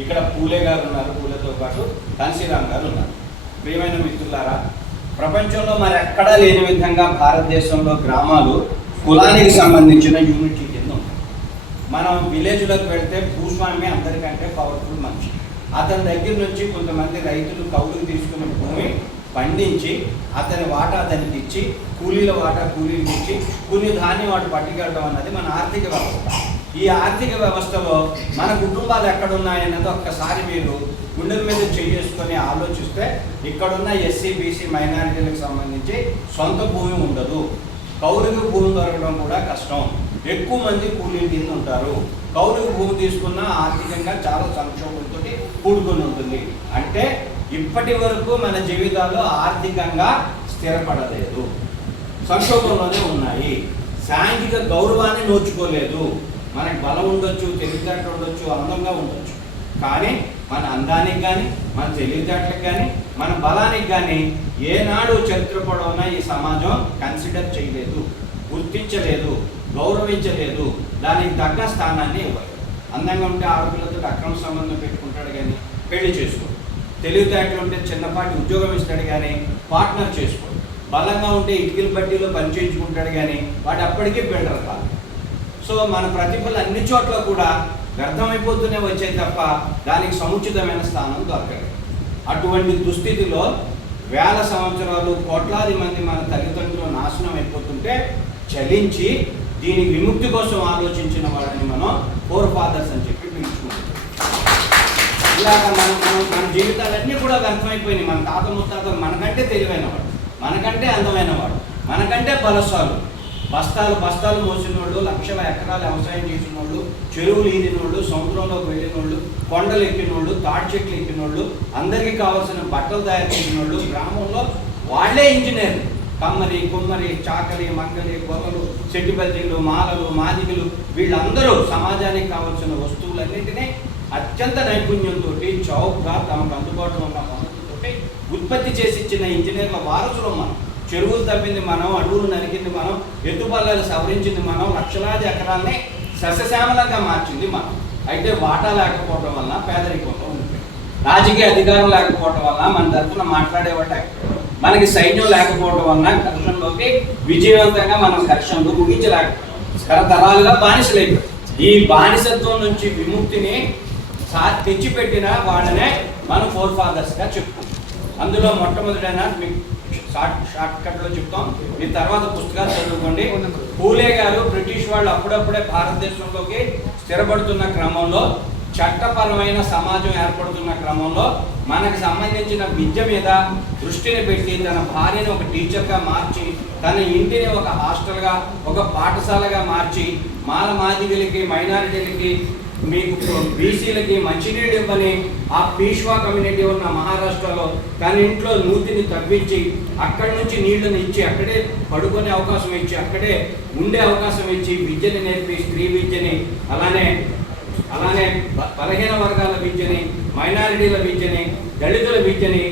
ఇక్కడ పూలే గారు ఉన్నారు పూలతో పాటు కాన్సీరామ్ గారు ఉన్నారు. ప్రియమైన మిత్రులారా ప్రపంచంలో మరి ఎక్కడా లేని విధంగా భారతదేశంలో గ్రామాలు కులానికి సంబంధించిన యూనిటీ కింద ఉంటాయి మనం విలేజ్లోకి వెళ్తే భూస్వామి అందరికంటే పవర్ఫుల్ మనిషి. అతని దగ్గర నుంచి కొంతమంది రైతులు కౌలుకు తీసుకున్న భూమి పండించి అతని వాటా అతనికి ఇచ్చి కూలీల వాటా కూలీలకు ఇచ్చి కొన్ని ధాన్యం వాడు పట్టుకెళ్ళడం అన్నది మన ఆర్థిక వ్యవస్థ. ఈ ఆర్థిక వ్యవస్థలో మన కుటుంబాలు ఎక్కడున్నాయన్నది ఒక్కసారి మీరు గుండెల మీద చేసుకొని ఆలోచిస్తే ఇక్కడున్న ఎస్సీ బీసీ మైనారిటీలకు సంబంధించి సొంత భూమి ఉండదు. కౌలుకు భూమి దొరకడం కూడా కష్టం. ఎక్కువ మంది కూలీల కింద ఉంటారు. కౌలుకు భూమి తీసుకున్న ఆర్థికంగా చాలా సంక్షోభంతో కూడుకొని ఉంటుంది. అంటే ఇప్పటి వరకు మన జీవితాల్లో ఆర్థికంగా స్థిరపడలేదు. సంక్షోభంలోనే ఉన్నాయి. సాంఘిక గౌరవాన్ని నోచుకోలేదు. మనకి బలం ఉండొచ్చు తెలివితేటలు ఉండొచ్చు అందంగా ఉండొచ్చు. కానీ మన అందానికి కానీ మన తెలివితేటలకు కానీ మన బలానికి కానీ ఏనాడు చరిత్ర పొడవునా ఈ సమాజం కన్సిడర్ చేయలేదు గుర్తించలేదు గౌరవించలేదు. దానికి తగ్గ స్థానాన్ని ఇవ్వలేదు అందంగా ఉంటే ఆడపిల్లతో అక్రమ సంబంధం పెట్టుకుంటాడు కానీ పెళ్ళి చేసుకోడు. తెలివితేటలు ఉంటే చిన్నపాటి ఉద్యోగం ఇస్తాడు కానీ పార్ట్నర్ చేసుకోడు. బలంగా ఉంటే ఇటుకల బట్టీలో పని చేయించుకుంటాడు కానీ వాడు అప్పటికీ బిల్డర్ కాదు. సో మన ప్రతిభలు అన్ని చోట్ల కూడా వ్యర్థమైపోతూనే వచ్చాయి తప్ప దానికి సముచితమైన స్థానం దొరకదు. అటువంటి దుస్థితిలో వేల సంవత్సరాలు కోట్లాది మంది మన తల్లిదండ్రులు నాశనం అయిపోతుంటే చలించి దీని విముక్తి కోసం ఆలోచించిన వాళ్ళని మనం ఫోర్ ఫాదర్స్ అని చెప్పి పిలుచుకుంటాం. ఇలాగ మనం మనం మన జీవితాలన్నీ కూడా వ్యర్థమైపోయినాయి. మన తాత ముత్తాతలు మనకంటే తెలివైన వాడు మనకంటే అందమైన వాడు మనకంటే బలసాలు బస్తాలు బస్తాలు మోసినోళ్ళు లక్షల ఎకరాలు వ్యవసాయం చేసినోళ్ళు చెరువులు ఈదినోళ్ళు సముద్రంలోకి వెళ్ళినోళ్ళు కొండలు ఎక్కినోళ్ళు తాడి చెట్లు ఎక్కినోళ్ళు అందరికీ కావాల్సిన బట్టలు తయారు చేసినోళ్ళు గ్రామంలో వాళ్ళే ఇంజనీర్లు కమ్మరి కుమ్మరి చాకలి మంగలి గొర్రెలు చెట్టిబల్జీలు మాలలు మాదిగలు వీళ్ళందరూ సమాజానికి కావాల్సిన వస్తువులన్నింటినీ అత్యంత నైపుణ్యంతో చౌక్గా తమకు అందుబాటులో ఉన్న వనరులతో ఉత్పత్తి చేసి ఇచ్చిన ఇంజనీర్ల వారసులు మనం. చెరువులు తప్పింది మనం అడవులు నరికింది మనం ఎత్తుపల్లలు సవరించింది మనం లక్షలాది ఎకరాల్ని సస్యశ్యామలంగా మార్చింది మనం. అయితే వాటా లేకపోవడం వల్ల పేదరికంలో ఉంటుంది రాజకీయ అధికారం లేకపోవడం వల్ల మన తరఫున మాట్లాడేవాళ్ళు మనకి సైన్యం లేకపోవడం వలన ఘర్షణలోకి విజయవంతంగా మనం ఘర్షణలు ముగించలేకపోవడం తరతరాలుగా బానిసలైపోయి. ఈ బానిసత్వం నుంచి విముక్తిని సా తెచ్చిపెట్టిన వాళ్ళనే మనం ఫోర్ ఫాదర్స్గా చెప్పుకుంటాం అందులో మొట్టమొదటైన మీకు షార్ట్ షార్ట్ కట్లో చెప్తాం. మీ తర్వాత పుస్తకాలు చదువుకోండి. పూలే గారు బ్రిటిష్ వాళ్ళు అప్పుడప్పుడే భారతదేశంలోకి స్థిరపడుతున్న క్రమంలో చట్టపరమైన సమాజం ఏర్పడుతున్న క్రమంలో మనకు సంబంధించిన విద్య మీద దృష్టిని పెట్టి తన భార్యని ఒక టీచర్గా మార్చి తన ఇంటిని ఒక హాస్టల్గా ఒక పాఠశాలగా మార్చి మాల మాదిగలకి మైనారిటీలకి మీకు బీసీలకి మంచినీళ్ళు ఇవ్వని ఆ పీష్వా కమ్యూనిటీ ఉన్న మహారాష్ట్రలో తన ఇంట్లో నూతిని తవ్వించి అక్కడి నుంచి నీళ్ళను ఇచ్చి అక్కడే పడుకునే అవకాశం ఇచ్చి అక్కడే ఉండే అవకాశం ఇచ్చి విద్యని నేర్పి స్త్రీ విద్యని అలానే అలానే బలహీన వర్గాల విద్యని మైనారిటీల విద్యని దళితుల విద్యని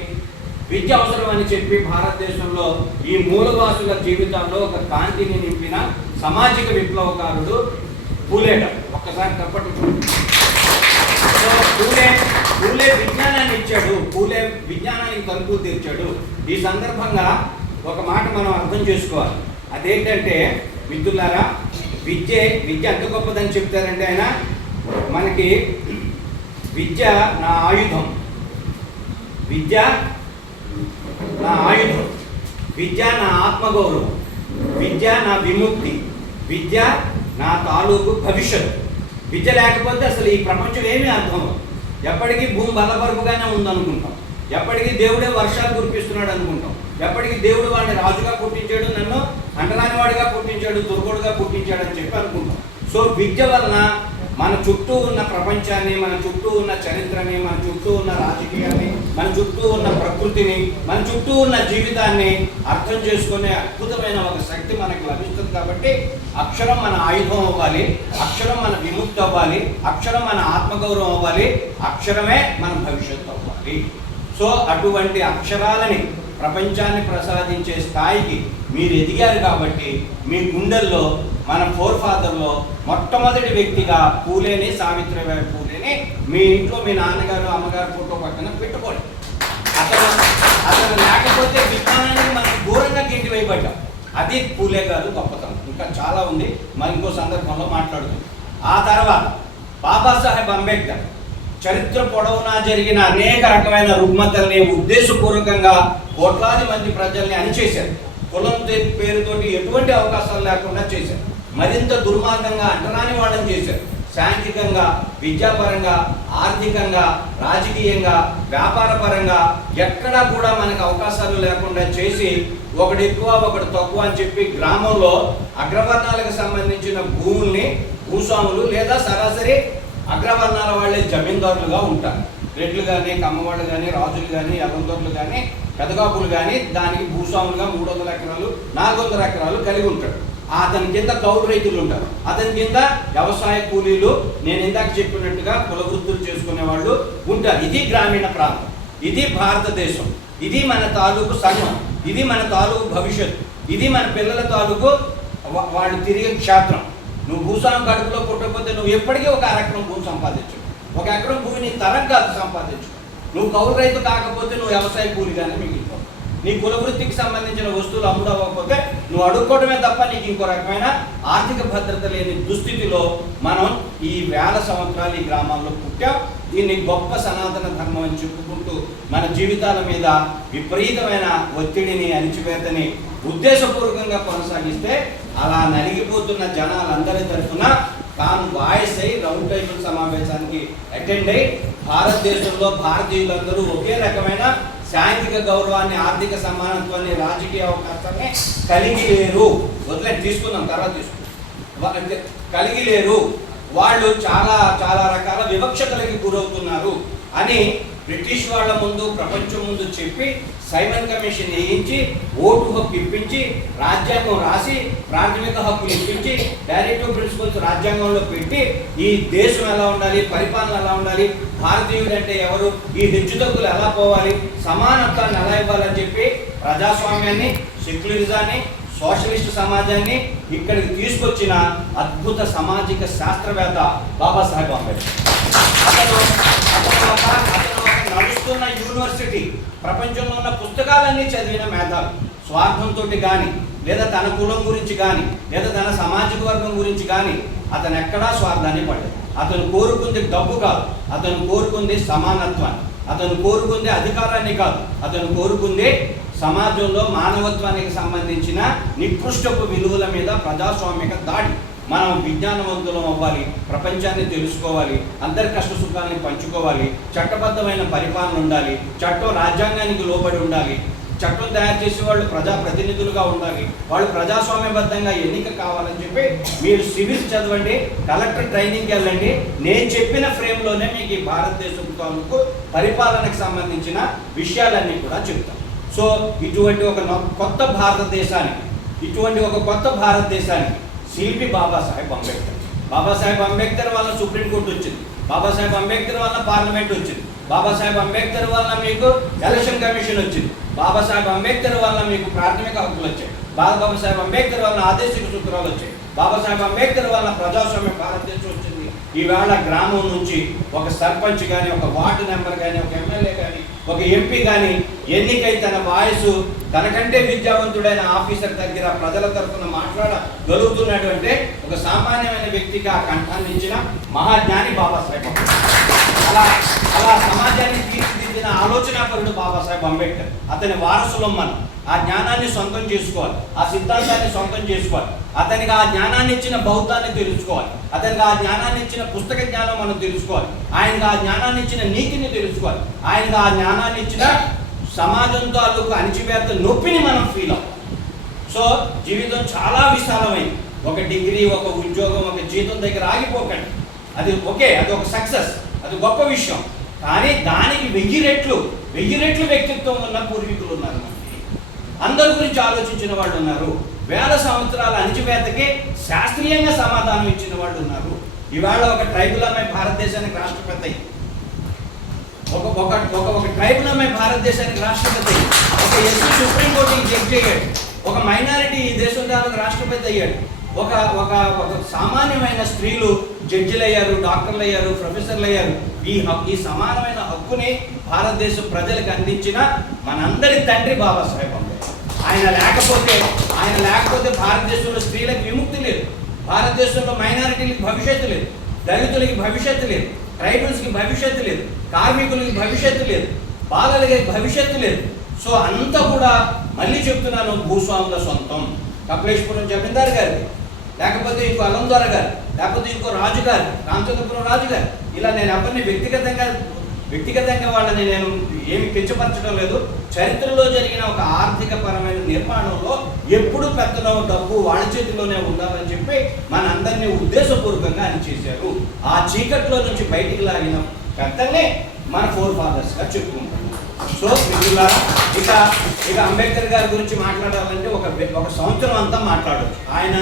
విద్య అవసరం అని చెప్పి భారతదేశంలో ఈ మూలవాసుల జీవితాల్లో ఒక కాంతిని నింపిన సామాజిక విప్లవకారుడు పూలేట. ఒక్కసారి తప్పట్టు. సో పూలే పూలే విజ్ఞానాన్ని ఇచ్చాడు పూలే విజ్ఞానానికి తలుపు తీర్చాడు. ఈ సందర్భంగా ఒక మాట మనం అర్థం చేసుకోవాలి. అదేంటంటే మిత్రులారా విద్య విద్య ఎంత గొప్పదని చెప్తారంటే ఆయన? మనకి విద్య నా ఆయుధం. విద్య నా ఆయుధం. విద్య నా ఆత్మగౌరవం. విద్య నా విముక్తి. విద్య నా తాలూకు భవిష్యత్తు. విద్య లేకపోతే అసలు ఈ ప్రపంచం ఏమీ అర్థం ఎప్పటికీ భూమి బలపరుపుగానే ఉందనుకుంటాం. ఎప్పటికీ దేవుడే వర్షాలు కురిపిస్తున్నాడు అనుకుంటాం. ఎప్పటికీ దేవుడు వాడిని రాజుగా పుట్టించాడు నన్ను అంటరానివాడిగా పుట్టించాడు దుర్గుడుగా పుట్టించాడు అని చెప్పి అనుకుంటాం. సో విద్య వలన మన చుట్టూ ఉన్న ప్రపంచాన్ని మన చుట్టూ ఉన్న చరిత్రని మన చుట్టూ ఉన్న రాజకీయాన్ని మన చుట్టూ ఉన్న ప్రకృతిని మన చుట్టూ ఉన్న జీవితాన్ని అర్థం చేసుకునే అద్భుతమైన ఒక శక్తి మనకు లభిస్తుంది కాబట్టి అక్షరం మన ఆయుధం అవ్వాలి అక్షరం మన విముక్తి అవ్వాలి అక్షరం మన ఆత్మగౌరవం అవ్వాలి అక్షరమే మన భవిష్యత్తు అవ్వాలి. సో అటువంటి అక్షరాలని ప్రపంచాన్ని ప్రసాదించే స్థాయికి మీరు ఎదిగారు కాబట్టి మీ గుండెల్లో మన ఫోర్ ఫాదర్లో మొట్టమొదటి వ్యక్తిగా పూలేని సావిత్రిబాయి కానీ మీ ఇంట్లో మీ నాన్నగారు అమ్మగారు ఫోటో పక్కన పెట్టుకోండి. అతను అతను లేకపోతే విజ్ఞానానికి మనం దూరంగా గింటి వేయబడ్డాం. అది పూలే కాదు గొప్పతనం. ఇంకా చాలా ఉంది. మరి ఇంకో సందర్భంలో మాట్లాడుతుంది ఆ తర్వాత బాబాసాహెబ్ అంబేద్కర్ చరిత్ర పొడవునా జరిగిన అనేక రకమైన రుగ్మతల్ని ఉద్దేశపూర్వకంగా కోట్లాది మంది ప్రజల్ని అణిచేశారు. కులం పేరుతోటి ఎటువంటి అవకాశాలు లేకుండా చేశారు. మరింత దుర్మార్గంగా అంటరాని వాళ్ళని చేశారు. సాంఘికంగా విద్యాపరంగా ఆర్థికంగా రాజకీయంగా వ్యాపారపరంగా ఎక్కడా కూడా మనకు అవకాశాలు లేకుండా చేసి ఒకటి ఎక్కువ ఒకటి తక్కువ అని చెప్పి గ్రామంలో అగ్రవర్ణాలకు సంబంధించిన భూముల్ని భూస్వాములు లేదా సరాసరి అగ్రవర్ణాల వాళ్ళే జమీందారులుగా ఉంటారు. రెడ్లు కానీ కమ్మవాళ్ళు కానీ రాజులు కానీ ఎల్లందొరలు కానీ పెదకాపులు కానీ దానికి భూస్వాములుగా మూడు వందల ఎకరాలు నాలుగు వందల ఎకరాలు కలిగి ఉంటాడు అతని కింద కౌలు రైతులు ఉంటారు. అతని కింద వ్యవసాయ కూలీలు నేను ఇందాక చెప్పినట్టుగా కుల వృత్తులు చేసుకునే వాళ్ళు ఉంటారు. ఇది గ్రామీణ ప్రాంతం. ఇది భారతదేశం. ఇది మన తాలూకు సంఘం. ఇది మన తాలూకు భవిష్యత్తు ఇది మన పిల్లల తాలూకు వాళ్ళు తిరిగే క్షేత్రం. నువ్వు భూస్వామి కడుపులో పుట్టకపోతే నువ్వు ఎప్పటికీ ఒక అరకరం భూమి సంపాదించు. ఒక ఎకరం భూమి నీ తరం కాదు సంపాదించు. నువ్వు కౌలు రైతు కాకపోతే నువ్వు వ్యవసాయ కూలిగానే మిగిలి నీ కుల వృత్తికి సంబంధించిన వస్తువులు అమ్ముడవ్వకపోతే నువ్వు అడుక్కోవడమే తప్ప నీకు ఇంకో రకమైన ఆర్థిక భద్రత లేని దుస్థితిలో మనం ఈ వేల సంవత్సరాలు ఈ గ్రామాల్లో పుట్టాం. దీన్ని గొప్ప సనాతన ధర్మం అని చెప్పుకుంటూ మన జీవితాల మీద విపరీతమైన ఒత్తిడిని అణిచివేతని ఉద్దేశపూర్వకంగా కొనసాగిస్తే అలా నలిగిపోతున్న జనాలందరి తరఫున తాను వాయిస్ అయి రౌండ్ టేబుల్ సమావేశానికి అటెండ్ అయి భారతదేశంలో భారతీయులందరూ ఒకే రకమైన సాంఘిక గౌరవాన్ని ఆర్థిక సమానత్వాన్ని రాజకీయ అవకాశాన్ని కలిగి లేరు. వదిలే తీసుకుందాం తర్వాత తీసుకుందాం. కలిగి లేరు. వాళ్ళు చాలా చాలా రకాల వివక్షతలకి గురవుతున్నారు అని బ్రిటిష్ వాళ్ళ ముందు ప్రపంచం ముందు చెప్పి సైమన్ కమిషన్ వేయించి ఓటు హక్కు ఇప్పించి రాజ్యాంగం రాసి ప్రాథమిక హక్కులు ఇప్పించి డైరెక్టివ్ ప్రిన్సిపల్స్ రాజ్యాంగంలో పెట్టి ఈ దేశం ఎలా ఉండాలి పరిపాలన ఎలా ఉండాలి భారతీయుడు అంటే ఎవరు ఈ హెచ్చుతగ్గులు ఎలా పోవాలి సమానత్వాన్ని ఎలా ఇవ్వాలని చెప్పి ప్రజాస్వామ్యాన్ని సెక్యులరిజాన్ని సోషలిస్ట్ సమాజాన్ని ఇక్కడికి తీసుకొచ్చిన అద్భుత సామాజిక శాస్త్రవేత్త బాబాసాహెబ్ అంబేద్కర్ అతను అతను ఒక అతను ఒక నడుస్తున్న యూనివర్సిటీ ప్రపంచంలో ఉన్న పుస్తకాలన్నీ చదివిన మేధావి. స్వార్థంతో కానీ లేదా తన కులం గురించి కానీ లేదా తన సామాజిక వర్గం గురించి కానీ అతను ఎక్కడా స్వార్థాన్ని పడలేదు. అతను కోరుకుంది డబ్బు కాదు అతను కోరుకుంది సమానత్వాన్ని. అతను కోరుకుంది అధికారాన్ని కాదు అతను కోరుకుంది సమాజంలో మానవత్వానికి సంబంధించిన నికృష్టపు విలువల మీద ప్రజాస్వామిక దాడి. మనం విజ్ఞానవంతులం అవ్వాలి ప్రపంచాన్ని తెలుసుకోవాలి అందరి కష్ట సుఖాలని పంచుకోవాలి చట్టబద్ధమైన పరిపాలన ఉండాలి చట్టం రాజ్యాంగానికి లోబడి ఉండాలి చట్టం తయారు చేసే వాళ్ళు ప్రజాప్రతినిధులుగా ఉండాలి వాళ్ళు ప్రజాస్వామ్యబద్ధంగా ఎన్నిక కావాలని చెప్పి మీరు సివిల్స్ చదవండి కలెక్టర్ ట్రైనింగ్కి వెళ్ళండి. నేను చెప్పిన ఫ్రేమ్లోనే మీకు ఈ భారతదేశం తాలూకు పరిపాలనకు సంబంధించిన విషయాలన్నీ కూడా చెప్తాం. సో ఇటువంటి ఒక నొ- కొత్త భారతదేశానికి ఇటువంటి ఒక కొత్త భారతదేశానికి సిపి బాబాసాహెబ్ అంబేద్కర్. బాబాసాహెబ్ అంబేద్కర్ వల్ల సుప్రీంకోర్టు వచ్చింది. బాబాసాహెబ్ అంబేద్కర్ వల్ల పార్లమెంట్ వచ్చింది. బాబాసాహెబ్ అంబేద్కర్ వల్ల మీకు ఎలక్షన్ కమిషన్ వచ్చింది. బాబాసాహెబ్ అంబేద్కర్ వల్ల మీకు ప్రాథమిక హక్కులు వచ్చాయి. బాబాసాహెబ్ అంబేద్కర్ వల్ల ఆదేశిక సూత్రాలు వచ్చాయి. బాబాసాహెబ్ అంబేద్కర్ వల్ల ప్రజాస్వామ్య భారతదేశం వచ్చింది. ఈవేళ గ్రామం నుంచి ఒక సర్పంచ్ కానీ ఒక వార్డు మెంబర్ కానీ ఒక ఎమ్మెల్యే కానీ ఒక ఎంపీ కానీ ఎన్నికై తన వాయిస్ తనకంటే విద్యావంతుడైన ఆఫీసర్ దగ్గర ప్రజల తరఫున మాట్లాడగలుగుతున్నాడు అంటే ఒక సామాన్యమైన వ్యక్తికి ఆ కంఠాన్ని ఇచ్చిన మహాజ్ఞాని బాబాసాహెబ్. అలా అలా సమాజాన్ని తీర్చిదిద్దిన ఆలోచనాపరుడు బాబాసాహెబ్ అంబేద్కర్. అతని వారసులం మనం ఆ జ్ఞానాన్ని సొంతం చేసుకోవాలి. ఆ సిద్ధాంతాన్ని సొంతం చేసుకోవాలి. అతనికి ఆ జ్ఞానాన్ని ఇచ్చిన బౌద్ధాన్ని తెలుసుకోవాలి. అతనికి ఆ జ్ఞానాన్ని ఇచ్చిన పుస్తక జ్ఞానం మనం తెలుసుకోవాలి. ఆయనకు ఆ జ్ఞానాన్ని ఇచ్చిన నీతిని తెలుసుకోవాలి. ఆయనకు ఆ జ్ఞానాన్ని ఇచ్చిన సమాజంతో అందుకు అణిచివేత నొప్పిని మనం ఫీల్ అవ్వాలి. సో జీవితం చాలా విశాలమైంది. ఒక డిగ్రీ ఒక ఉద్యోగం ఒక జీతం దగ్గర ఆగిపోకండి. అది ఓకే అది ఒక సక్సెస్. అది గొప్ప విషయం. కానీ దానికి వెయ్యి రెట్లు వెయ్యి రెట్లు వ్యక్తిత్వం ఉన్న పూర్వీకులు ఉన్నారు మనకి అందరి గురించి ఆలోచించిన వాళ్ళు ఉన్నారు. వేల సంవత్సరాల అణిచివేతకి శాస్త్రీయంగా సమాధానం ఇచ్చిన వాళ్ళు ఉన్నారు. ఇవాళ ఒక ట్రైబుల్ అమ్మాయి భారతదేశానికి రాష్ట్రపతి ఒక ఒక ఒక ఒక ట్రైబుల్ అమ్మాయి భారతదేశానికి రాష్ట్రపతి ఒక ఎస్సీ సుప్రీంకోర్టుకి జడ్జి అయ్యాడు. ఒక మైనారిటీ ఈ దేశం రాష్ట్రపతి అయ్యాడు. ఒక ఒక ఒక సామాన్యమైన స్త్రీలు జడ్జిలు అయ్యారు డాక్టర్లు అయ్యారు ప్రొఫెసర్లు అయ్యారు. ఈ హక్కు ఈ సమానమైన హక్కుని భారతదేశ ప్రజలకు అందించిన మనందరి తండ్రి బాబాసాహెబ్ అంబేద్కర్. ఆయన లేకపోతే ఆయన లేకపోతే భారతదేశంలో స్త్రీలకు విముక్తి లేదు. భారతదేశంలో మైనారిటీలకు భవిష్యత్తు లేదు. దళితులకి భవిష్యత్తు లేదు. ట్రైబల్స్కి భవిష్యత్తు లేదు. కార్మికులకి భవిష్యత్తు లేదు. బాలలకి భవిష్యత్తు లేదు. సో అంతా కూడా మళ్ళీ చెప్తున్నాను భూస్వాముల సొంతం. కపిలేశ్వరం జమీందార్ గారికి లేకపోతే ఇంకో అలందోర గారు లేకపోతే ఇంకో రాజుగారు రామచంద్రపురం రాజు గారు ఇలా నేను ఎవరిని వ్యక్తిగతంగా వ్యక్తిగతంగా వాళ్ళని నేను ఏమి కించపరచడం లేదు. చరిత్రలో జరిగిన ఒక ఆర్థిక పరమైన నిర్మాణంలో ఎప్పుడు పెద్దలో డబ్బు వాళ్ళ చేతిలోనే ఉండాలని చెప్పి మనందరినీ ఉద్దేశపూర్వకంగా అని చేశారు ఆ చీకట్లో నుంచి బయటికి లాగిన పెద్దల్ని మన ఫోర్ ఫాదర్స్గా చెప్పుకుంటాం సో మిత్రులారా ఇక ఇక అంబేద్కర్ గారి గురించి మాట్లాడాలంటే ఒక ఒక సంవత్సరం అంతా మాట్లాడవచ్చు ఆయన